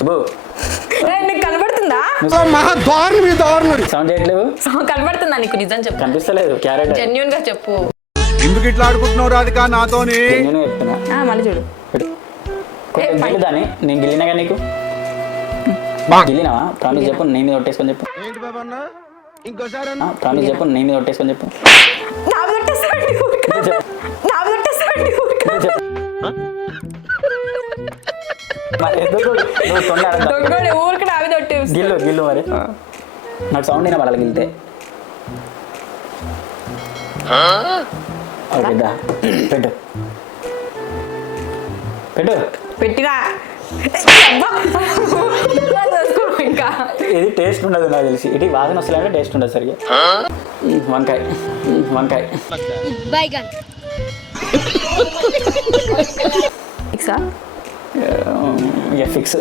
శుభు నీకు కనబడుతుందా? సౌండ్ చేయట్లేవు. కనబడుతుందా నీకు? నిజం చెప్పు. కనిపిస్తలేదు. క్యారెట్ జెన్యూన్ గా చెప్పు. ఎందుకు ఇట్లా ఆడుకుంటున్నావు రాధిక నాతోని? నేను చెప్తున్నా. మళ్ళీ చూడు. కొంచెం గిల్లుదాని. నేను గిల్లినాగా నీకు గిల్లినావా? ప్రామిస్ చెప్పు, నీ మీద కొట్టేసుకొని చెప్పు. ఏంటి బాబన్న ఇంకోసారి ప్రామిస్ చెప్పు, నీ మీద కొట్టేసుకొని చెప్పు. నా మీద కొట్టేస్తాడు. నా మీద కొట్టేస్తాడు. దొంగోడు ఊరికి నా మీద కొట్టేస్తాడు. గిల్లు గిల్లు మరి. నాకు సౌండ్ అయినా పడాలి గిల్తే. ఓకే దా పెట్టు పెట్టు. పెట్టినా ఇంకా ఇది టేస్ట్ ఉండదు నాకు తెలిసి. ఇది వాసన వస్తలేదంటే టేస్ట్ ఉండదు సరిగా. వంకాయ వంకాయ ఫిక్సా? ఫిక్స్.